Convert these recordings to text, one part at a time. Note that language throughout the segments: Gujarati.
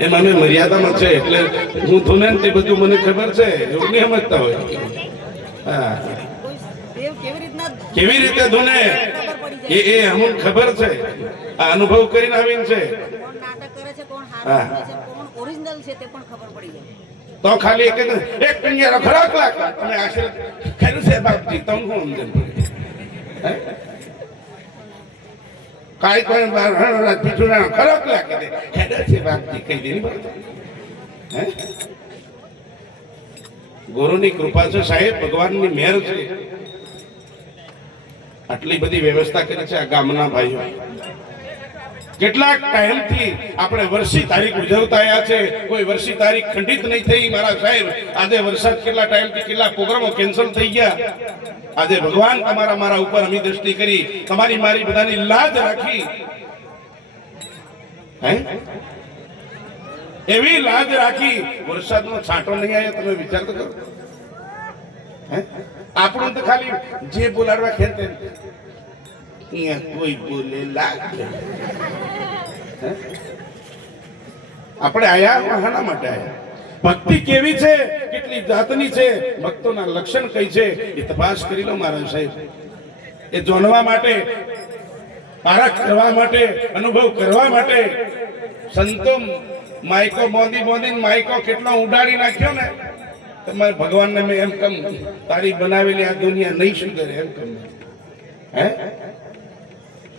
એમાં અમે મર્યાદામાં છે, એટલે હું તો ને તે બધું મને ખબર છે, એવું નહીં સમજતા હોય. હા. કેવી રીતે ધૂને? એ એ અમુક ખબર છે. આ અનુભવ કરીને આવીને છે. હા. તે ખાલી એક એક પિંજરો ખરાક લાગ તમે આશીર્વાદ. ખરું છે બાપજી તમે શું સમજણ? હે? કાંઈ કોઈ બાર હણ પીછું ના ખરાક દે. ખેડે છે, બાપજી, કહી દે બરાબર? હે? ગુરુની કૃપા છે, સાહેબ, ભગવાનની મહેર છે. આટલી બધી વ્યવસ્થા કરી છે આ ગામના ભાઈઓ. કેટલાક ટાઈમથી આપણે વર્ષી તારીખ ઉજવતા આવ્યા છે. કોઈ વર્ષી તારીખ ખંડિત નહીં થઈ મારા સાહેબ. આજે વરસાદ કેટલા ટાઈમથી કેટલા પ્રોગ્રામો કેન્સલ થઈ ગયા. આજે ભગવાન તમારા મારા ઉપર અમી દ્રષ્ટિ કરી, તમારી મારી બધાની લાજ રાખી. હે? એવી લાજ રાખી, વરસાદનો છાંટો નહીં આવ્યો, તમે વિચાર તો કરો. આપણું તો ખાલી જે બોલાડવા ખેતે અહીંયા કોઈ બોલે લાગે. આપણે આયા? હાના માટે આયા? ભક્તિ કેવી છે? કેટલી જાતની છે? ભક્તોના લક્ષણ કઈ છે? એ તપાસ કરી લો મારા સાહેબ. એ જાણવા માટે પારખ કરવા માટે, અનુભવ કરવા માટે સંતો માઇકો બોંધી મોદી માઇકો કેટલો ઉડાડી નાખ્યો ને? તમારે ભગવાનને મેં એમ કમ તારી બનાવેલી આ દુનિયા નહીં શું કરે એમ કમ હે?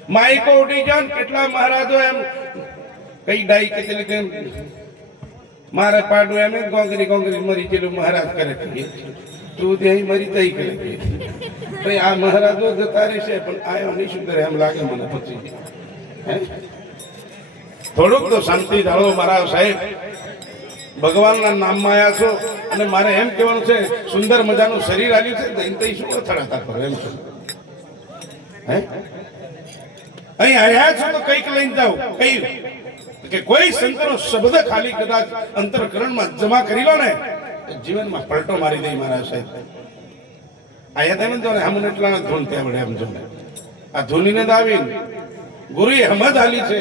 માઇકો ઉડી જાવ કેટલા મહારાજો એમ. કઈ ડાઈ કે કેમ મારે પાડું એમ ગોંગરી ગોંગરી મરી ગયેલું મહારાજ કરે છે. તું ત્યાં મરી તઈ કરે છે. આ મહારાજો જતા રહેશે પણ આયો નહીં સુધરે એમ લાગે મને પછી? થોડુંક તો શાંતિ જાળવો મારા સાહેબ. ભગવાનના નામમાં આવ્યા છો, અને મારે એમ કહેવાનું છે, સુંદર મજાનું શરીર આવ્યું છે, તો તઈ શું અથડાતા કરો એમ હે? અહીં આવ્યા છો તો કંઈક લઈને જાઓ. કઈ કે કોઈ સંતનો શબ્દ ખાલી કદાચ અંતરકરણમાં જમા કરી લો ને જીવનમાં પલટો મારી દઈ મારા સાહેબ. આયા તમે જો ને હમને એટલા ધૂન ત્યાં વડે એમ જો આ ધૂનીને જ આવીને ગુરુએ હમદ આલી છે.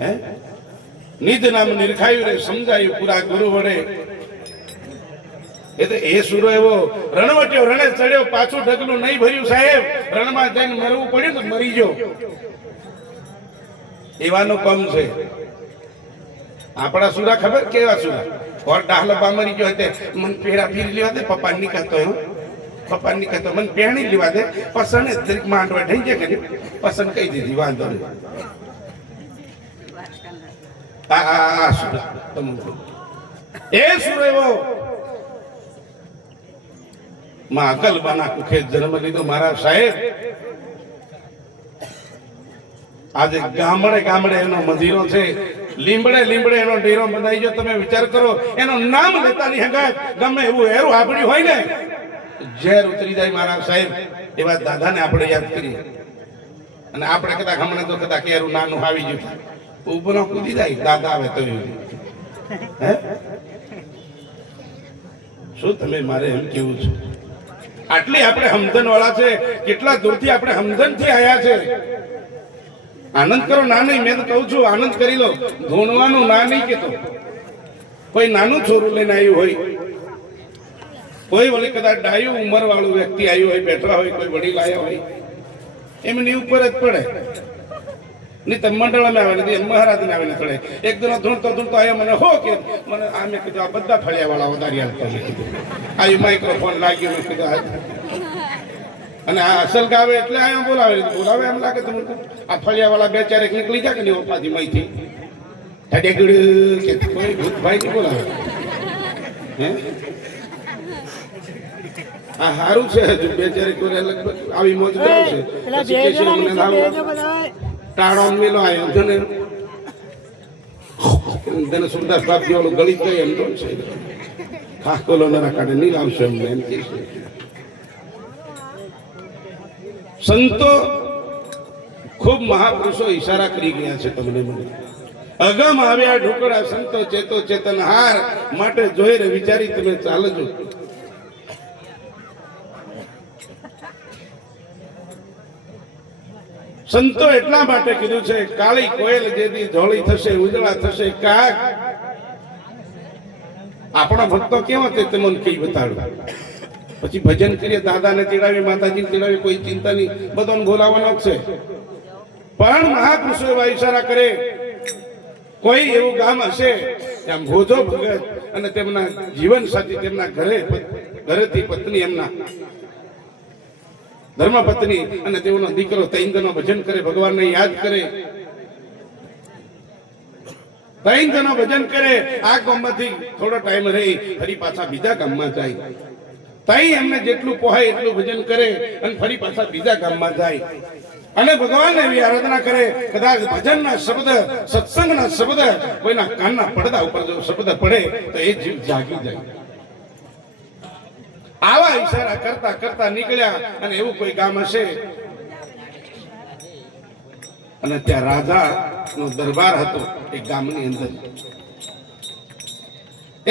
હે? નિજ નામ નિરખાયું રે, સમજાયું, પૂરા ગુરુ વડે એ તો એ સુરો એવો રણવટ્યો, રણે ચડ્યો, પાછું ઢગલું નહીં ભર્યું સાહેબ. રણમાં જઈને મરવું પડ્યું તો મરી ગયો. એવાનો કમ છે. આપણા સુરા ખબર? કેવા સુરા? ઓર ડાહલપા મરી ગયો હતે. મન પેડા ફીરી લેવા દે, પપ્પા ની કહેતો એમ પપ્પા ની મન પહેણી લેવા દે. પસંદ તરીક માંડવા ઢઈ જાય કરી. પસંદ કહી દીધી, વાંધો નહીં. આ આ આ સુરા. તમને એ સુર એવો માં અકલબાના કુખે જન્મ લીધો મારા સાહેબ. આજે ગામડે ગામડે એનો મંદિરો છે. લીમડે લીમડે એનો ડેરો બનાવી ગયો. તમે વિચાર કરો, એનું નામ લેતાની હંગાત. ગમે એવું હેરું આપણી હોય ને, ઝેર ઉતરી જાય મારા સાહેબ. એવા દાદાને આપણે યાદ કરીએ. અને આપણે કદાચ હમણાં તો કદાચ કેરું નાનું આવી ગયું. ઉભરો કૂદી જાય, દાદા આવે તો. હે? શું તમે મારે એમ કેવું છે? આટલી આપણે હમદન વાળા છે, કેટલા દૂરથી આપણે હમદનથી આયા છે. આનંદ કરો ના નહીં, મેં તો કહું છું, આનંદ કરી લો. ધૂણવાનું ના નહીં કેતો કોઈ નાનું છોરું લઈને આવ્યું હોય, કોઈ વળી કદાચ ડાયું ઉંમર વાળું વ્યક્તિ આવ્યું હોય, બેઠા હોય, કોઈ વડીલ આવ્યા હોય, એમની ઉપર જ પડે. નહીં તો મંડળમાં આવે નથી મહારાજ ને આવે ને થોડે એક દિન ધૂણતો ધૂણતો આવ્યો મને હો કે મને આ મેં કીધું આ બધા ફળિયા વાળા વધારે હાલતા મેં કીધું આ માઇક્રોફોન લાગ્યું મેં કીધું અને આ અસલ ગાવે એટલે અહીંયા બોલાવે. બોલાવે એમ લાગે તમને તો. આ ફળિયા વાળા બે ચાર એક નીકળી જાય કે નહીં ઓપાથી મહીથી ઠડેગડ કે કોઈ ભૂતભાઈ નહીં બોલાવે. હે? આ સારું છે હજુ. બે ચાર એક લગભગ આવી મોજ કરાવશે છે. ખાસ કોલો નરા કાઢે નહીં એમ સંતો ખૂબ મહાપુરુષો ઈશારા કરી ગયા છે તમને મને. અગમ આવ્યા ઢોકળા સંતો ચેતો ચેતન હાર માટે જોઈને વિચારી તમે ચાલજો. સંતો એટલા માટે કીધું છે, કાળી કોયલ જેથી ધોળી થશે, ઉજળા થશે કાક આપણા ભક્તો કેવા તે તમને કઈ બતાડું? પછી ભજન કરીએ, દાદાને ચીડાવી માતાજીને ચીડાવી કોઈ ચિંતા નહીં, બધાને બોલાવવાનો જ છે. પણ મહાપુરુષો એવા ઈશારા કરે, કોઈ એવું ગામ હશે, ત્યાં ભોજો ભગત અને તેમના જીવન સાથી તેમના ઘરે, ઘરેથી પત્ની એમના ધર્મપત્ની અને તેઓનો દીકરો તૈંદનો ભજન કરે, ભગવાનને યાદ કરે. તૈંદનો ભજન કરે, આ ગામમાંથી થોડો ટાઈમ રહી, ફરી પાછા બીજા ગામમાં જાય. તઈ એમને જેટલું પોહાય એટલું ભજન કરે અને ફરી પાછા બીજા ગામમાં જાય. અને ભગવાન એવી આરાધના કરે, કદાચ ભજનના શબ્દ, સત્સંગના શબ્દ કોઈના કાનના પડદા ઉપર જો શબ્દ પડે, તો એ જીવ જાગી જાય. આવા ઈશારા કરતા કરતા નીકળ્યા અને એવું કોઈ ગામ હશે? અને ત્યાં રાજા નો દરબાર હતો એ ગામની અંદર.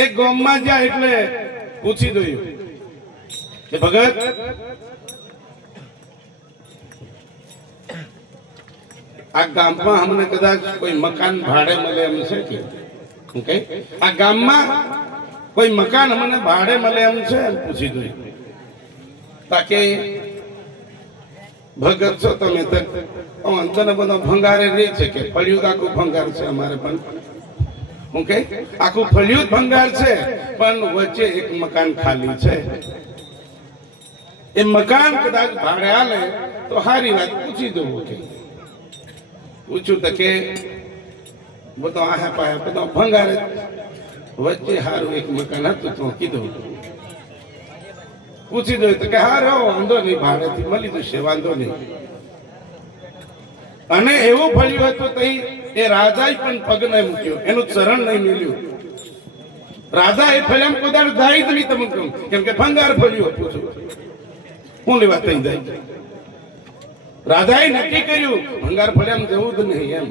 એક ગામમાં જ્યાં એટલે પૂછી જોયું કે ભગત, આ ગામમાં અમને કદાચ કોઈ મકાન ભાડે મળે એમ છે કે? આ ગામમાં કોઈ મકાન અમને ભાડે મળે એમ છે એમ પૂછી જોઈ તાકે ભગત છો તમે અંતર બધો ભંગારે રહી છે કે ફળિયું આખું ભંગાર છે અમારે પણ. હું કે, આખું ફળિયું ભંગાર છે, પણ વચ્ચે એક મકાન ખાલી છે. એ મકાન કદાચ ભાડે આલે તો સારી વાત પૂછી દઉં કે. પૂછ્યું તો કે, બધો આહે પાહે, બધો ભંગારે. વચ્ચે હારું એક મકાન હતું, તો કીધું, પૂછી દઉં, તો કે હા, રહો, વાંધો નહીં, ભાડેથી મળી જશે, વાંધો નહીં. અને એવું ફળ્યું હતું તઈ એ રાજાએ પણ પગ નહીં મૂક્યો, એનું ચરણ નહીં મેલ્યું રાજા એ ફળ્યામ કોદાળ જાય જ નહીં તમે કહું, કેમ કે ભંગાર ફળ્યું હતું. છું હું લેવા તઈ જાય. રાજાએ નક્કી કર્યું, ભંગાર ફળ્યામ જવું જ નહીં એમ.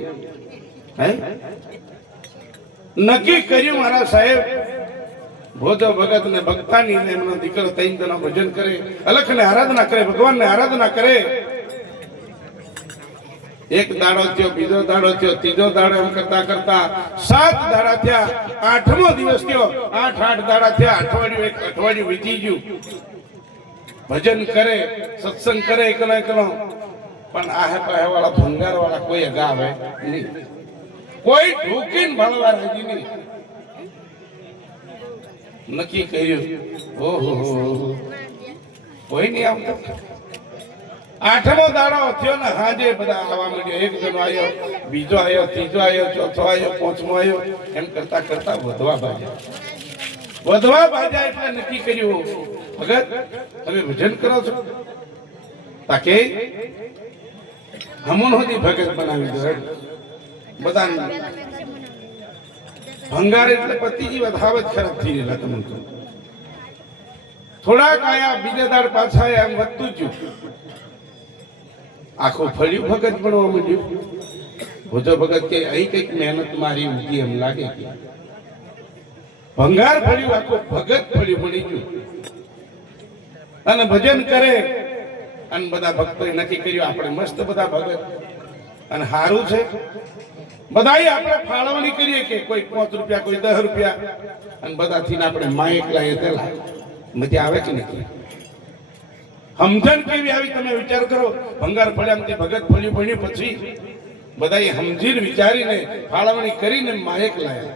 હે? નક્કી કર્યું મારા સાહેબ. ભોજો ભગત ને ભક્તાની ને એમનો દીકરો તૈન ભજન કરે અલખ ને આરાધના કરે ભગવાન ને આરાધના કરે. એક દાડો થયો, બીજો દાડો થયો, ત્રીજો દાડો એમ કરતા કરતા સાત દાડા થયા, આઠમો દિવસ થયો, આઠ આઠ દાડા થયા, અઠવાડિયું એક અઠવાડિયું વીતી ગયું. ભજન કરે, સત્સંગ કરે એકલો એકલો. પણ આહે પાહે વાળા ભંગાર વાળા કોઈ અગાવે નહીં. કોઈ ઢોકીને ભણવા રાજી નહીં. નક્કી કર્યું. ઓહો. કોઈ નહીં આવતો. આઠમો દાડો થયો ને હાજે બધા આવવા માંડ્યો. એક જણો આવ્યો બીજો આવ્યો ત્રીજો આવ્યો ચોથો આવ્યો પાંચમો આવ્યો એમ કરતા કરતા વધવા ભાજ્યા વધવા ભાજ્યા એટલે નક્કી કર્યું, ભગત, તમે ભજન કરો છો? તાકે હમણ સુધી ભગત બનાવી દો હેડ. ભંગાર એટલે પતિજી વધાવ જ ખરાબ થઈ ગયેલા તમે તો. થોડાક આયા બીજા દાડ પાછા એમ વધતું જ આખો ફળ્યું ભગત બનવા માંડ્યું. ભોજો ભગત કે, અહીં કંઈક મહેનત મારી ઉગી એમ લાગે ભંગાર ફળ્યું, આખો ભગત ફળ્યું ભણી ગયું. અને ભજન કરે. અને બધા ભક્તોએ નક્કી કર્યું, આપણે મસ્ત બધા ભગત અને સારું છે. બધાય આપણે ફાળવણી કરીએ કે કોઈ પાંચ રૂપિયા, કોઈ દસ રૂપિયા. અને બધાથી આપણે માયક લાવીએ તેલા મજા આવે કે નથી? સમજણ કેવી આવી તમે વિચાર કરો? ભંગાર ફળ્યામાંથી ભગત ફળી ભણી પછી બધાએ સમજીને વિચારીને ફાળવણી કરીને માયક લાયા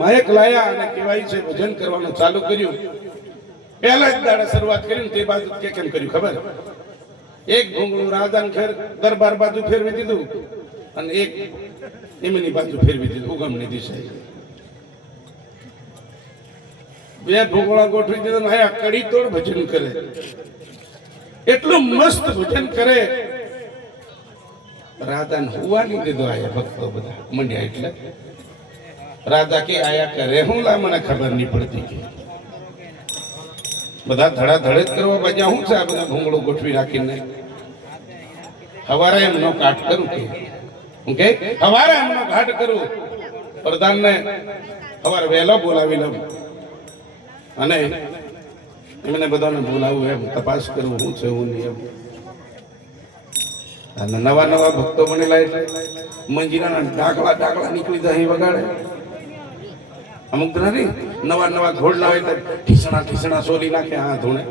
માયક લાયા અને કહેવાય છે ભજન કરવાનું ચાલુ કર્યું. પહેલા જ દાડે શરૂઆત કરીને તે બાજુ કે કેમ કર્યું ખબર? એક ભૂંગળું રાજાને ખેર દરબાર બાજુ ફેરવી દીધું અને એક એમની બાજુ ફેરવી દીધું, ઉગમની દિશાએ. બે ભૂગોળા ગોઠવી દીધા આયા કડી તોડ ભજન કરે. એટલું મસ્ત ભજન કરે. રાધાને હુવાની દીધો આયા ભક્તો બધા, મંડ્યા એટલે. રાધા કે, આયા કરે, હું લા, મને ખબર નહીં પડતી કે બધા ધડા ધડે જ કરવા બાજ્યા. શું છે આ બધા ભૂંગળો ગોઠવી રાખીને? હવારે એમનો કાટ કરું કે? હું કે, હવારે એમનો ઘાટ કરું. પ્રધાનને હવારે વહેલો બોલાવી લઉં. અને એમને બધાને બોલાવું એમ, તપાસ કરવું હું છે, હું નહીં એમ. અને નવા નવા ભક્તો બનેલા એટલે મંજીરાના ડાકલા ડાકલા નીકળી જાય વગાડે. અમુક નથી નવા નવા ઘોડ લાવે તો ઠીસણા ઠીસણા સોલી નાખે હા ધૂણે.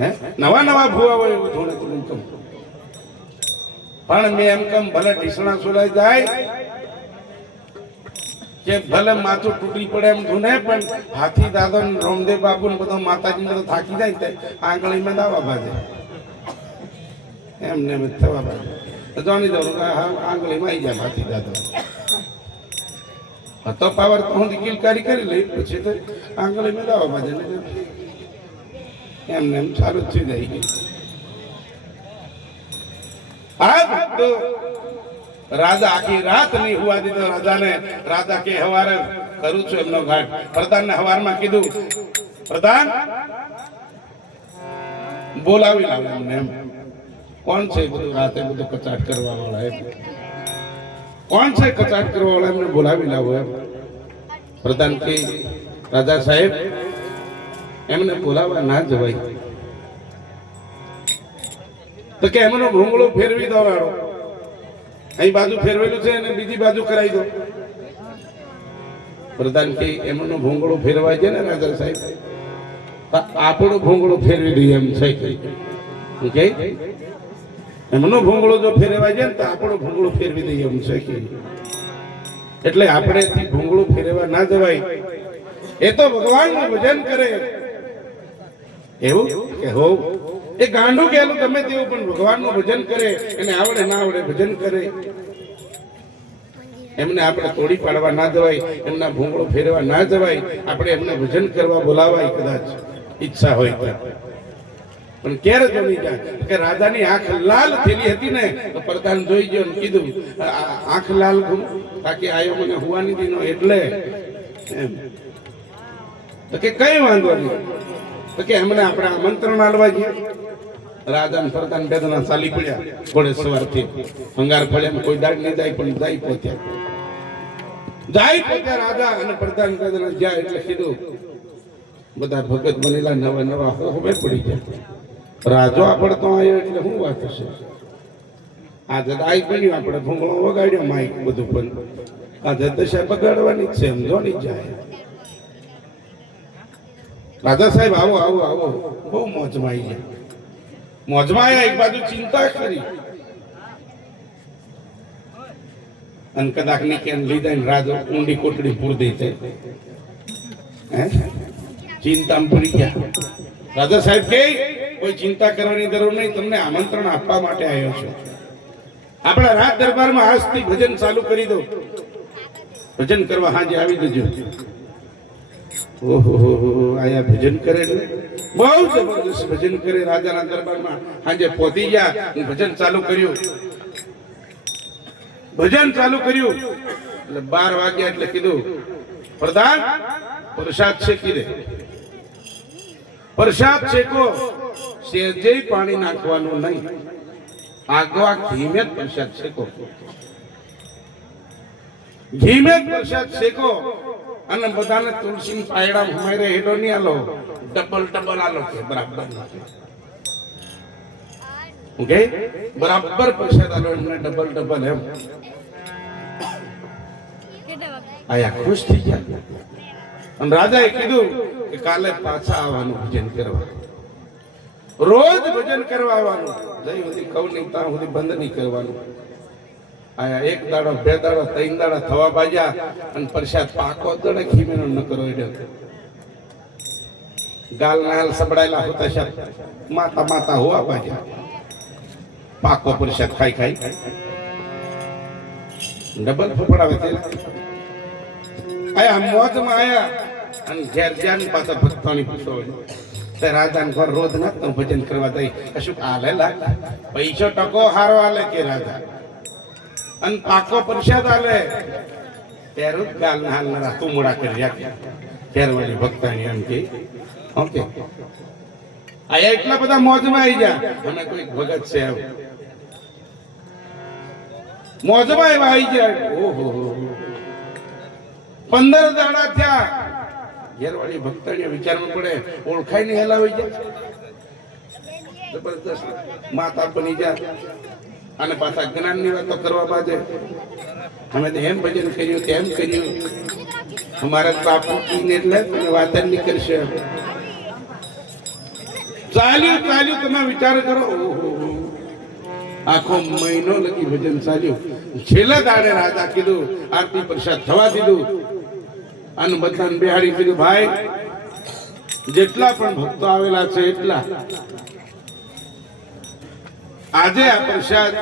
હે? નવા નવા ભૂવા હોય એવું ધૂણે તું કહું. પણ મેં એમ કહું, ભલે ઠીસણા સોલાઈ જાય, કે ભલે માથું તૂટી પડે એમ ધૂને પણ હાથી, દાદો ને રામદેવ બાપુ ને બધો માતાજી બધો થાકી જાય તે આંગળીમાં દાવા ભાજે એમને થવા ભાજે જોની દઉં આંગળીમાં આવી જાય હાથી દાદો. હતો પાવર તો હું કિલકારી કરી લઈ, પછી તો આંગળીમાં દાવા બાજે ને એમને એમ સારું થઈ જાય. આ ભક્તો રાજા આખી રાત નહીં હોવા દીધો. રાજાને, રાજા કે હવારે કરું છું એમનો ઘાટ. પ્રધાનને હવારમાં કીધું, પ્રધાન, બોલાવી લાવો એમને એમ. કોણ છે બધું રાતે બધું કચાટ કરવા વાળા એમ? કોણ છે કચાટ કરવા વાળા એમને બોલાવી લાવો એમ. પ્રધાન કે, રાજા સાહેબ, એમને બોલાવવા ના જવાય. તો કે, એમનો ભૂંગળો ફેરવી દો વાળો. અહીં બાજુ ફેરવેલું છે અને બીજી બાજુ કરાવી દો. પ્રધાન કે, એમનો ભૂંગળો ફેરવાય છે ને, રાજા સાહેબ. આપણો ભૂંગળો ફેરવી દઈએ એમ છે. કે એમનો ભૂંગળો જો ફેરવાય જાય ને તો આપણો ભૂંગળો ફેરવી દઈએ એમ છે કે. એટલે આપણે ભૂંગળું ફેરવા ના જવાય. એ તો ભગવાનનું ભજન કરે. એવું? કે હો? એ ગાંડું ગયેલું ગમે તેવું, પણ ભગવાનનું ભજન કરે એને આવડે ના આવડે ભજન કરે. એમને આપણે તોડી પાડવા ના જવાય, એમના ભૂંગળો ફેરવા ના જવાય. આપણે એમને ભજન કરવા બોલાવાય કદાચ. ઈચ્છા હોય તો. પણ ક્યારે જમી જાય કે રાજાની આંખ લાલ થયેલી હતી ને, તો પ્રધાન જોઈ ગયો ને કીધું આંખ લાલ બાકી આયો મને હોવાની દીનો એટલે. એમ. તો કે કઈ વાંધો નહીં. તો કે હમણાં આપણે આમંત્રણ આલવા ગયા. રાજા ને પ્રધાન બેદના ચાલી પડ્યા, ઘોડે સવારથી. ભંગાર ફળ્યા કોઈ દાડ નહીં જાય, પણ જાય પહોંચ્યા જાય પહોંચ્યા રાજા અને પ્રધાન બેદના જ્યાં એટલે કીધું, બધા ભગત બનેલા નવા નવા હવે પડી ગયા. રાજો આપણે તો આવ્યો એટલે શું વાત હશે? આજે આઈ બન્યું આપણે ભૂંગળો વગાડ્યો, માઈક બધું પણ આજે દશા બગાડવાની જ છે, એમ જોની જાય. રાજા સાહેબ, આવો આવો આવો. બહુ મોજમાં આવી ગયા. મોજમાં આવ્યા એક બાજુ ચિંતા કરી. અને કદાચની કેન લીધા ને રાજો ઊંડી કોટડી પૂર દઈ છે હે? ચિંતામાં પડી ગયા. રાજા સાહેબ કે કોઈ ચિંતા કરવાની જરૂર નહીં, તમને આમંત્રણ આપવા માટે આવ્યો છું. આપણા રાત દરબારમાં આજથી ભજન ચાલુ કરી દો. ભજન કરવા હાજે આવી જજો. આયા ભજન કરે એટલે? બહુ જબરદસ્ત ભજન કરે રાજાના દરબારમાં. હાજે પહોંચી ગયા, હું ભજન ચાલુ કર્યું. ભજન ચાલુ કર્યું. એટલે બાર વાગ્યા એટલે કીધું, પ્રધાન, પ્રસાદ શેકી દે. પ્રસાદ શેકો. સેજે પાણી નાખવાનું નહીં. આગવા ધીમે જ પ્રસાદ શેકો. ધીમે જ પ્રસાદ શેકો અને બધાને તુલસી પાયડા હુમારે હેડો નહીં આલો. ડબલ ડબલ આલો કે બરાબર. ઓકે? બરાબર પ્રસાદ આલો એમને ડબલ ડબલ એમ. આયા ખુશ થઈ ગયા. અને રાજાએ કીધું કે કાલે પાછા આવવાનું ભજન કરવા. રોજ ભજન કરવા આવવાનું જઈ સુધી કહું નહીં ત્યાં સુધી બંધ નહીં કરવાનું. આયા એક દાડો, બે દાડો, ત્રણ દાડા થવા બાજ્યા અને પ્રસાદ પાકો દડે ખીમેનો ન કરો એટલે ગાલ નાલ સબડાયેલા હોતા શા માતા માતા હોવા બાજ્યા. પાકો પ્રસાદ ખાઈ ખાઈ. ડબલ ફૂફડાવે તે આયા મોજમાં આયા અને ઘેર જ્યાં પાછા ભક્તોની પૂછો તે રાજાને ઘર રોજ ના ભજન કરવા દઈ. કશું હાલે લાગ પૈસો ટકો હારો હાલે કે રાજા. અને પાકો પ્રસાદ હાલે ત્યારે જ ગાલ ના હાલ તુમડા કરી રાખ્યા. ઘેરવાળી ભક્તાની એમ કે, ઓકે. આયા એટલા બધા મોજમાં આવી ગયા. અને કોઈ ભગત છે એમ. મોજમાં એવા આવી ગયા. ઓહો. પંદર દાડા થયા. ઘેરવાળી ભક્તણીઓ વિચારવું પડે. ઓળખાય નહીં હેલા હોય જાય જબરદસ્ત માતા બની જા. અને પાછા જ્ઞાનની વાતો કરવા બાજે. અમે તો એમ ભજન કર્યું, તેમ કર્યું. અમારા બાપુ કીને એટલે તમે વાત જ નહીં કરશે. ચાલ્યું ચાલ્યું, તમે વિચાર કરો. ઓહો. આખો મહિનો લગી ભજન ચાલ્યું. છેલ્લા દાડે રાજા કીધું, આરતી પ્રસાદ થવા દીધું. અને બધાને બેહાડી કીધું, ભાઈ, જેટલા પણ ભક્તો આવેલા છે એટલા. આજે આ પ્રસાદ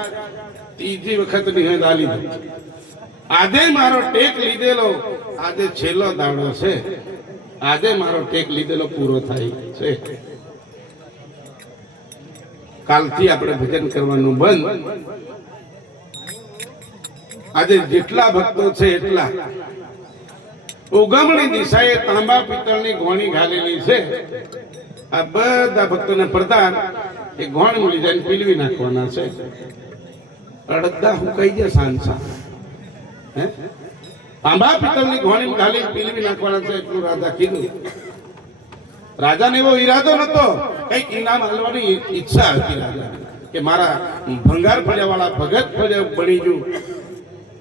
ત્રીજી વખત નિહદ આ લીધો આજે મારો ટેક લીધેલો, આજે છેલ્લો દાડો છે. આજે મારો ટેક લીધેલો પૂરો થાય છે. કાલથી આપણે ભજન કરવાનું બંધ. આજે જેટલા ભક્તો છે એટલા. ઉગમણી દિશાએ તાંબા પિત્તળની ઘોણી ઘાલેલી છે. આ બધા ભક્તોને પ્રધાન, એ ગોણ મળી જાય પીલવી નાખવાના છે. અડધા હું કહી દે સાંસા હે? તાંબા પિત્તળની ગોણી ઘાલી પીલવી નાખવાના છે એટલું રાજા કીધું. રાજાને એવો ઈરાદો નતો કંઈક ઇનામ હાલવાની ઈચ્છા હતી રાજા કે મારા ભંગાર ફળ્યા વાળા ભગત ફળ્યા બની ગયું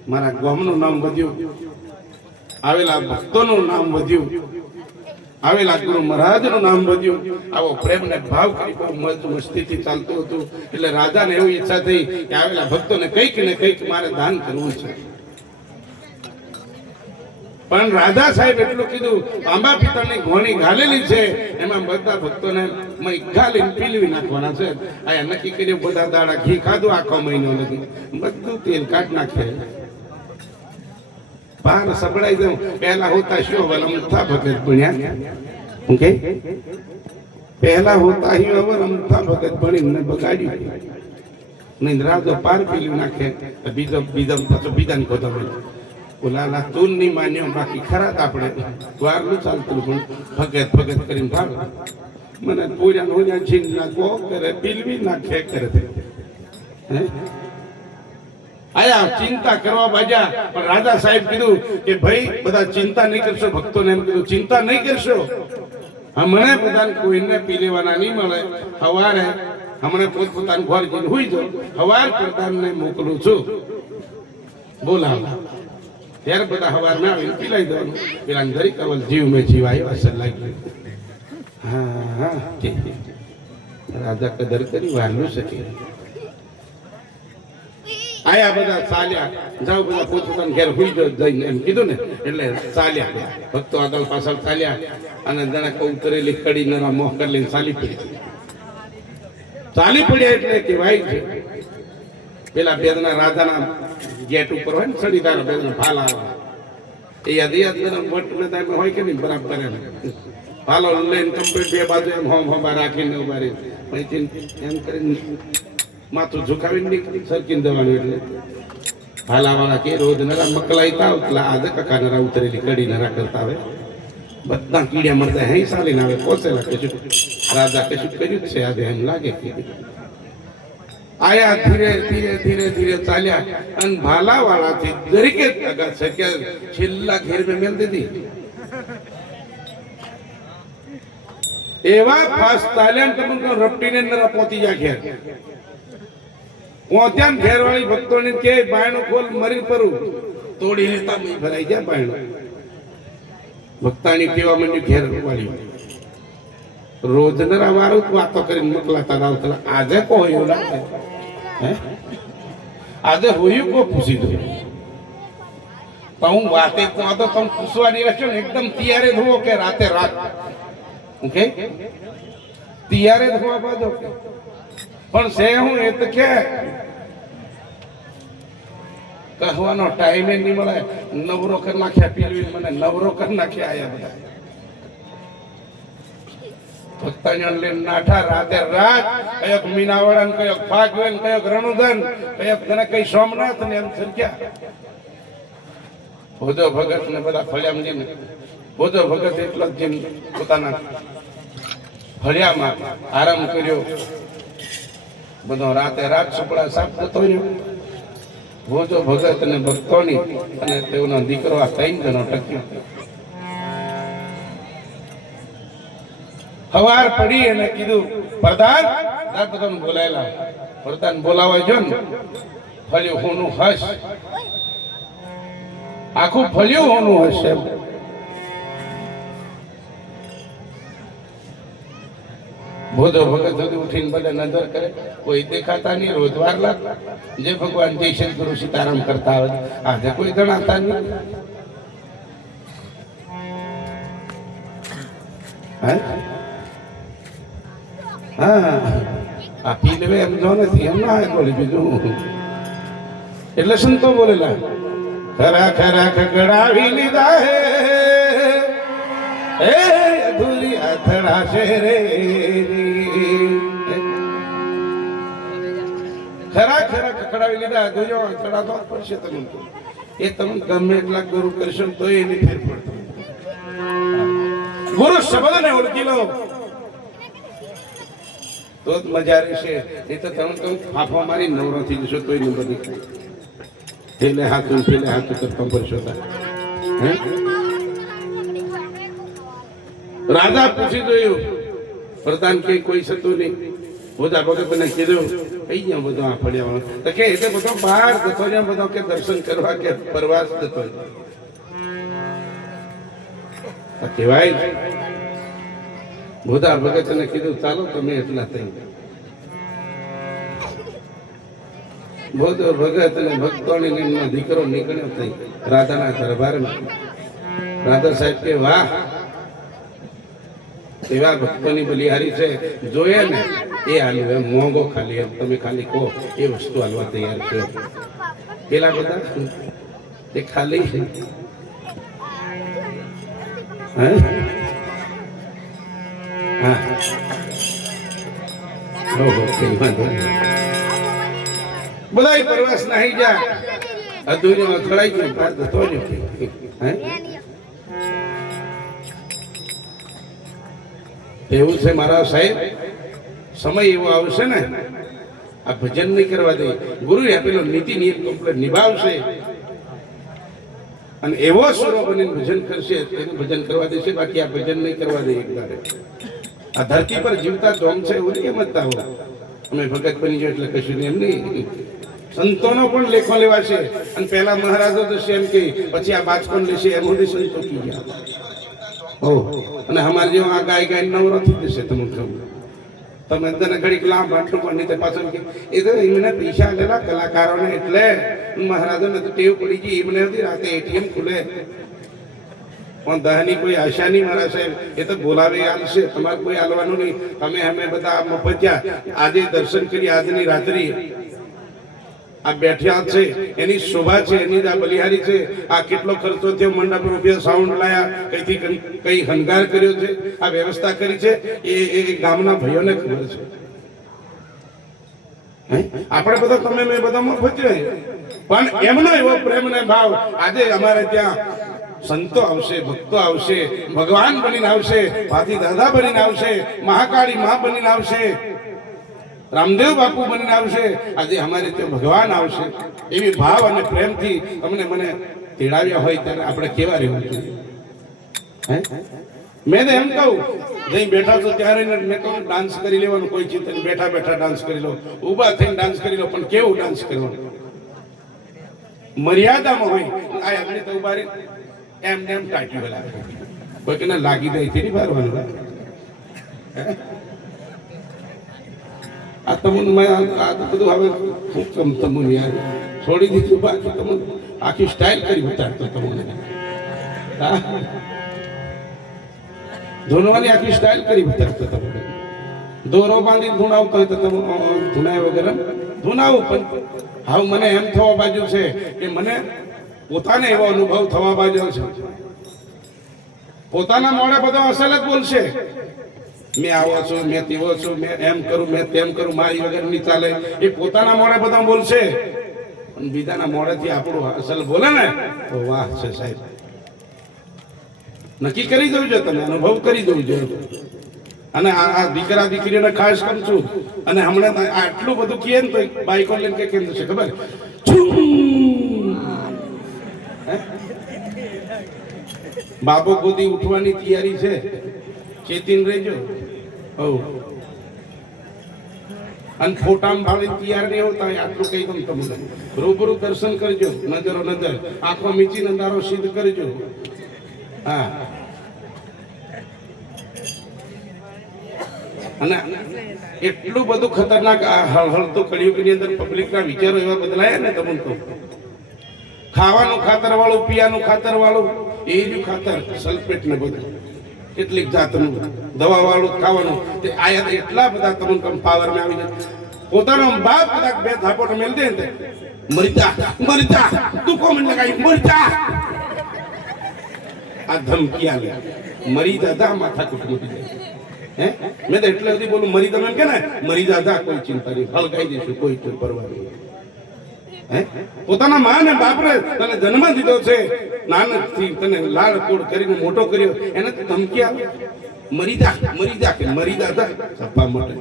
મારા ગોમનું નામ વધ્યું. આવેલા ભક્તોનું નામ વધ્યું. આવેલા ગુરુ મહારાજનું નામ વધ્યું. આવો પ્રેમ ને ભાવ કરી બહુ મજ મસ્તીથી ચાલતું હતું. એટલે રાજાને એવી ઈચ્છા થઈ કે આવેલા ભક્તોને કંઈક ને કંઈક મારે દાન કરવું છે. પણ રાજા સાહેબ એટલું કીધું, આંબા પિત્તળની ઘોણી ઘાલેલી છે. એમાં બધા ભક્તોને ઘાલીને પીલવી નાખવાના છે. અહીંયા નક્કી કર્યું, બધા દાડા ઘી ખાધું, આખો મહિનો લગી. બધું તેલ કાઢ નાખે. પાર સંભળાઈ દઉં પહેલા હોતા શું? હવે અમથા ભગત ભણ્યા. ઓકે પહેલા હોતા અહીં હવે અમથા ભગત ભણીને બગાડ્યું. નહીં, રાજો પાર પીલી નાખે. બીજો બીજો પાછો બીજાને ખોટો મળે ઓલાલા તું નહીં માન્યો? બાકી ખરા આપણે. વારનું ચાલતું પણ ભગત ભગત કરીને ભાગ મને પૂર્યા હોજા છીન નાખો કરે, પીલવી નાખે કરે. હે? આયા ચિંતા કરવા બાજ્યા પણ રાજા સાહેબ કીધું કે ભાઈ, બધા ચિંતા નહીં કરશો, ભક્તોને એમ કીધું, ચિંતા નહીં કરશો. હમણે બધાને કોઈને પી લેવાના નહીં મળે. હવારે હમણે પોતપોતાનું ઘર જઈને હુઈ જો હવાર પ્રધાનને મોકલું છું. બોલાવ. ત્યારે બધા હવાર ના આવીને પીલાઈ દેવાનું. પેલા દરેક અવલ જીવ મેં જીવ આવ્યા સલાહ હા હા. રાજા કદર કરી વારલું શકે આયા બધા ચાલ્યા. જાઉં બધા પોતપોતાના ઘેર હુઈ જઈને એમ કીધું ને, એટલે ચાલ્યા. ભક્તો આગળ પાછળ ચાલ્યા અને જણા કૌતરેલી કડી નરા મોહ કરી લઈને ચાલી પડી ચાલી પડ્યા એટલે કહેવાય છે, પેલા બેદના રાજાના ગેટ ઉપર હોય ને સડીદાર બેદના ભાલા આવે. એ યાદ યાદ બધા વટ ને હોય કે નહીં, બરાબર ભાલો લઈને કમ્પ્લીટ બે બાજુ એમ હોમ હોમ રાખીને ઊભા રહી. પછી એમ કરીને માથું ઝુકાવીને નીકળી, સરકીને દેવાનું એટલે. ભાલાવાળા કે રોજ નરા મકલાઈતા ઉતલા આજે કકા નરા ઉતરેલી કડી નરા કરતા આવે બધા કીડિયા મરતા હે સાલીને આવે, કોસેલા કશું રાજા કશું કર્યું છે આજે એમ લાગે. આયા ધીરે ધીરે ધીરે ધીરે ચાલ્યા. અને ભાલાવાળાથી દરેકે જગા છે કે છેલ્લા ઘેર મેં મેલ દીધી. એવા ફાસ્ટ ચાલ્યા ને રપટીને નરા પહોંચી ગયા ઘેર. પહોંચ્યા ને ઘેર વાળી ભક્તોને કે બાયણો ખોલ મરી પરું તોડી લેતા ભરાઈ ગયા બાયણો. ભક્તાની કેવા મંડી ઘેર વાળી. રોજ નરા વારું જ વાતો કરીને મોકલાતા આવતા આજે કો એવું લાગે? આજે હોયું કો પૂછી દો તો હું વાતે તો આ તો તમે પૂછવાની રહેશો ને એકદમ તિયારે ધોવો કે રાતે રાત? ઓકે? તિયારે ધોવા બાજુ પણ છે હું એ તો કે કહેવાનો ટાઈમે નહીં મળે. નવરો કરી નાખ્યા પીરવી મને નવરો કરી નાખ્યા આયા બધા. ભક્તાજન લઈને નાઠા, રાતે રાત કયોક મીનાવાળા કયોક કયોક રણુધન કયોક કઈ સોમનાથ ને સરક્યા ભોજો ભગત ને બધા ફળિયામાં જઈને, ભોજો ભગત એટલો જ પોતાના ફળિયામાં આરામ કર્યો. બધો રાતે રાત સુપડા સાફ થતો રહ્યો. ભોજો ભગત અને ભક્તોની અને તેઓનો દીકરો આ ત્રણ જણો ટક્યો હવાર પડી અને કીધું, પ્રધાન બધાને બોલાયેલા. પ્રધાન બોલાવા જો ને, ફળ્યું હોનું હશ. આખું ફળ્યું હોનું હશે એમ. ભોજો ભગત સુધી ઉઠીને બધા નજર કરે, કોઈ દેખાતા નહીં, રોજવાર લાગતા. જે ભગવાન જય શંકર સીતારામ કરતા આવે આજે કોઈ જણાતા નહીં. હે? આ પીલવે એમ જો નથી, એમ ના બોલે બીજું. એટલે સંતો બોલેલા, ખરા ખરા, ખગડાવી લીધા હે. એ અધૂરી અથડા છે રે ખરા ખરા ખખડાવી લીધા. જોજો અથડા તો પડશે તમને તો. એ તમે ગમે એટલા ગુરુ કરશો તો એની ફેર પડતો ગુરુ શબ્દને ઓળખી લો. તો જ મજા રહેશે નહીં તો તમે કહું, ફાફા મારી નવરો થઈ જશો નંબર નહીં થાય. પેલે હાથું પેલે હાથું કરતા પડશો હે? રાજા પૂછી જોયું. પ્રધાન કઈ કોઈ સતું નહીં. બધા ભગત મને કીધું ગયા બધો આ ફળિયા તો કે એટલે બધો બહાર જતો રહ્યા, બધો કે દર્શન કરવા કે પ્રવાસ જતો કહેવાય. બધા ભગતને કીધું, ચાલો તમે એટલા થઈ ભૂત ભગત અને ભક્તોની એમનો દીકરો નીકળ્યો થઈ. રાધાના દરબારમાં. રાધા સાહેબ કે, વાહ એવા ભક્તોની બલિહારી છે. જોઈએ ને, એ હાલ્યું એમ, મોંઘો ખાલી એમ. તમે ખાલી કહો, એ વસ્તુ હાલવા તૈયાર છો. પેલા બધા એ ખાલી હે? બધાય પ્રવાસ નાહી જા. અધૂર્યો અથડાઈ ગયો બાર જતો રહ્યો. હે? એવું છે મારા સાહેબ? સમય એવો આવશે ને? આ ભજન નહીં કરવા દે. ગુરુ આપેલો નીતિ નિયમ કમ્પ્લેટ નિભાવશે. અને એવો સુરો બનીને ભજન કરશે, તેનું ભજન કરવા દેશે, બાકી આ ભજન નહીં કરવા દે એક દાડે. આ ધરતી પર જીવતા ધોમ છે એવું નહીં મતતા હો. અમે ભગત બની જાય એટલે કશું એમ નહીં. સંતોનો પણ લેખો લેવાશે. અને પહેલા મહારાજો જશે એમ કે, પછી આ બાચકોન લેશે, એમ સંતો કી ગયા. ઓહ અને અમારે જેવો આ ગાય ગાય નવરો થઈ જશે, તમને કહું તમે તને ઘડીક લાંબ આટલું પણ નહીં તો પાછળ એ તો એમને પૈસા લેલા કલાકારોને એટલે મહારાજોને તો ટેવ પડી ગઈ. એમને હતી રાતે એટીએમ ખુલે. પણ દહની કોઈ આશા નહીં મારા સાહેબ. એ તો બોલાવે આવશે તમારે કોઈ આલવાનું નહીં. અમે અમે બધા મફત્યા આજે દર્શન કરી આજની રાત્રિ આ બેઠ્યા છે, એની શોભા છે, એની આ બલિહારી છે. આ કેટલો ખર્ચો થયો, મંડપ રૂપિયા સાઉન્ડ લાયા, કઈથી કઈ- હંગાર કર્યો છે, આ વ્યવસ્થા કરી છે, એ એ ગામના ભાઈઓને ખબર છે. આપણે બધા તમે મેં બધા મફત છે પણ એમનો એવો પ્રેમ ને ભાવ, આજે અમારે ત્યાં સંતો આવશે, ભક્તો આવશે, ભગવાન બનીને આવશે, ભાતી દાદા બનીને આવશે, મહાકાળી મા બનીને આવશે. રામદેવ બાપુ બનીને આવશે, આજે અમારે તે ભગવાન આવશે. એવી ભાવ અને પ્રેમથી અમને મને તેડાવ્યા હોય ત્યારે આપણે કેવા રહેવું જોઈએ? મેં તો એમ કહું, જઈ બેઠા છો ત્યારે મેં કહું ડાન્સ કરી લેવાનું, કોઈ ચિંતા બેઠા બેઠા ડાન્સ કરી લો. ઊભા થઈને ડાન્સ કરી લો, પણ કેવું ડાન્સ કરવાનું? મર્યાદામાં હોય, આ આપણે તો ઊભા રહી એમ ને એમ ટાટ્યું પેલા કોઈ કે લાગી જાય તેની બારવાનું આ તમને મેં આ બધું હવે શું કમ તમને યાર. છોડી દીધું, બાકી તમને આખી સ્ટાઇલ કરી બતાડતો તમને? ધૂનવાની આખી સ્ટાઇલ કરી બતાડતો તમને. દોરો બાંધી ધૂણાવતો હોય તો તમે ધૂણાય ધૂનાવું ધૂણાવું, પણ હવે મને એમ થવા બાજુ છે કે મને પોતાને એવો અનુભવ થવા બાજુ છે. પોતાના મોડે બધો અસલ જ બોલશે. મેં આવો છું, મેં તેવો છું, મેં એમ કરું, મેં તેમ કરું, મારી વગર નહીં ચાલે. એ પોતાના મોડે બધા બોલશે. બીજાના મોડેથી આપણું અસલ બોલે ને, તો વાહ છે સાહેબ. નક્કી કરી દઉં છો તમે, અનુભવ કરી દઉં છો અને આ દીકરા દીકરીને ખાસ કરું છું. અને હમણાં આટલું બધું કહે ને તો બાઈકો લઈને કે કેમ છે! ખબર? બાબો ગોદી ઉઠવાની તૈયારી છે. ચેતીન રહેજો. હવ અને ફોટામાં ભાવે તૈયાર નહીં હોતા આટલું કહી દઉં તમને રૂબરૂ દર્શન કરજો, નજરો નજર. આંખો મીચી નંદારો સિદ્ધ કરજો. હા. અને એટલું બધું ખતરનાક હળહળતું કળિયુગની અંદર પબ્લિકના વિચારો એવા બદલાયા ને તમને તો. ખાવાનું ખાતર વાળું પીવાનું ખાતર વાળું એ જ ખાતર સલ્ફેટ ને બધું. કેટલીક જાતનું દવા વાળું ખાવાનું. તે આયા એટલા બધા તમને કમ પાવરમાં આવી જાય પોતાનો બાપ કદાચ બે ધાપોટ મેલ દે ને મરજા મરજા તું કોમ લગાવી મરજા આ ધમકી આલે મરી દાદા માથા કુટ મૂકી જાય મેં તો એટલે સુધી બોલું, મરી તમે કે ને મરી દાદા કોઈ ચિંતા નહીં. હલકાઈ દઈશું કોઈ પરવા નહીં? પોતાના મા ને બાપરે તને જન્મ દીધો છે. નાનકથી તને લાડ કોડ કરીને મોટો કર્યો. એને ધમકી આપ. મરી જા મરી જા કે મરી દાદા સપ્પા માટે.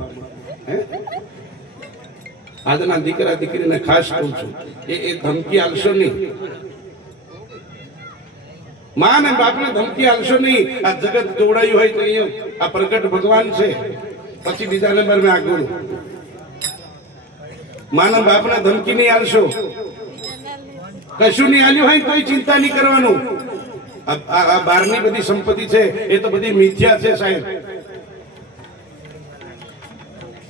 આજના દીકરા દીકરીને ખાસ કહું છું. એ એ ધમકી આલશો નહીં. મા ને બાપને ધમકી આલશો નહીં. આ જગત જોડાયું હોય તો અહીંયા આ પ્રગટ ભગવાન છે. પછી બીજા નંબરમાં આ ગુરુ માના બાપના ધમકી નહીં આલશો કશું નહીં આલ્યું હોય કોઈ ચિંતા નહીં કરવાનું. આ- બહારની બધી સંપત્તિ છે, એ તો બધી મિથ્યા છે સાહેબ.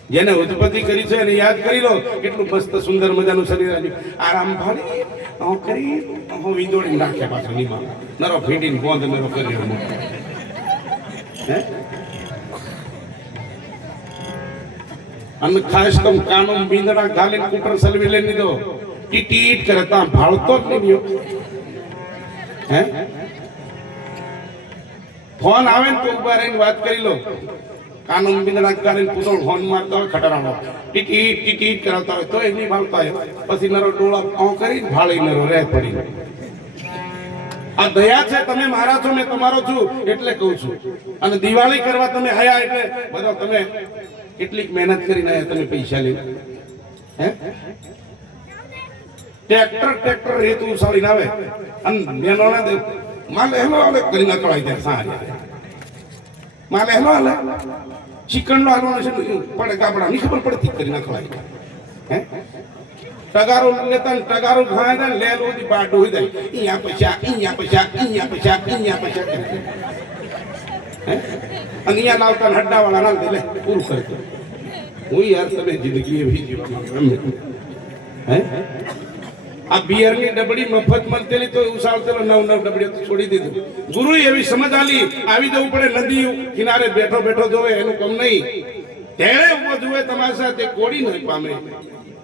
જેને ઉત્પત્તિ કરી છે એને યાદ કરી લો, કેટલું મસ્ત સુંદર મજાનું શરીર આવ્યું આરામ ભાળી હું કરી હું વિંદોડી નાખ્યા પાછળ નીમાં. નરો ફીટીને ગોંદ નરો કર્યો હે? અને ખાસ તો કાનમ બિંદડા ગાલીને કુટર સલવી લઈ લીધો. ટીટીટ કરે, તા ભાળતો જ નહીં હે? ફોન આવે ને તો ઊભા રહીને વાત કરી લો. કાનમ બિંદડા ગાલે કુટર ફોન મારતો હોય, ખટરાનો. ટીટીટ ટીટીટ કરાવતા હોય તો એ નહીં ભાળતા હોય. પછી નરો ડોળા ઓ કરી ભાળી નરો, રહે પડી. આ દયા છે તમે મારા છો, મેં તમારો છું, એટલે કહું છું. અને દિવાળી કરવા તમે આયા એટલે બધો તમે કેટલીક મહેનત કરીને આયા, તમે પૈસા લેવા હે? ટ્રેક્ટર ટ્રેક્ટર રેતુ ઉસાડીને આવે. અને બેનોને દે માલ હેલો આલે કરીને કળાઈ દે સારી માલ હેલો હાલે. ચિકન નો હાલવાનો છે પડે ગાબડા ની ખબર પડતી કરીને કળાઈ જાય. હે? ટગારો લેતા ને ટગારો ખાય ને લે લોધી બા હોય દે અહીંયા પૈસા અહીંયા પૈસા અહીંયા પૈસા અહીંયા પૈસા. અહીંયા લાવતા હડ્ડા વાળા ના લે, પૂરું કરી દો હું યાર તમે જિંદગી એવી જીવવા હે? આ બિયરની ડબડી મફત મળતેલી તો ઉસાળતેલો નવ નવ ડબડીઓ તો છોડી દીધું. ગુરુ એવી સમજ આલી આવી જવું પડે નદી કિનારે બેઠો બેઠો જોવે, એનું કમ નહીં. તેણે ઊભો જુએ તમારી સાથે કોડી નહીં પામે.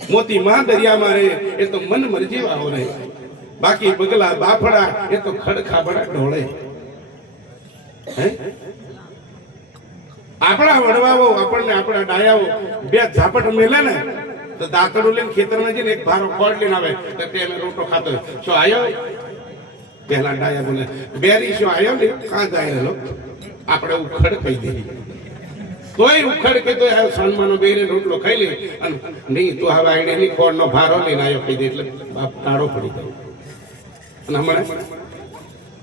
મોતી માં દરિયામાં રહે, એ તો મન મરજી વાહો રહે. બાકી બગલા બાફડા, એ તો ખડખાબડા ઢોળે. આપણા વડવાઓ, આપણને આપણા ડાયાઓ, બે ઝાપટ મેલે ને, તો દાંતડું લઈને ખેતરમાં જઈને એક ભારો ખોળ લઈને આવે, તો તેને રોટો ખાતો. શું આયો? પહેલા ડાયા બોલે, બેરી, શું આયો ને? કાં જાય આપણે ઉખડ કહી દઈએ. તોય ઉખડ કે તો સન્માનો બેરે રોટલો ખાઈ લે અને નહીં તો હવે આઈને ની ખોળનો ભારો લઈને આવ્યો કહી દે એટલે બાપ તાળો પડી જાય અને હમણાં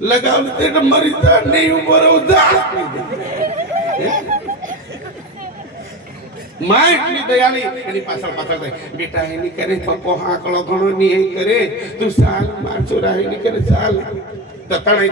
લગાવ તે મરી જા, નહીં ઊભો રહું, જા. દયા નહીં એની પાછળ પાછળ થાય. બેટા, એની કરે પપ્પો હાકડો ઘણો નહીં કરે. તું સાલ, માર ચોરા એની કરે સાલ. તો તણાઈ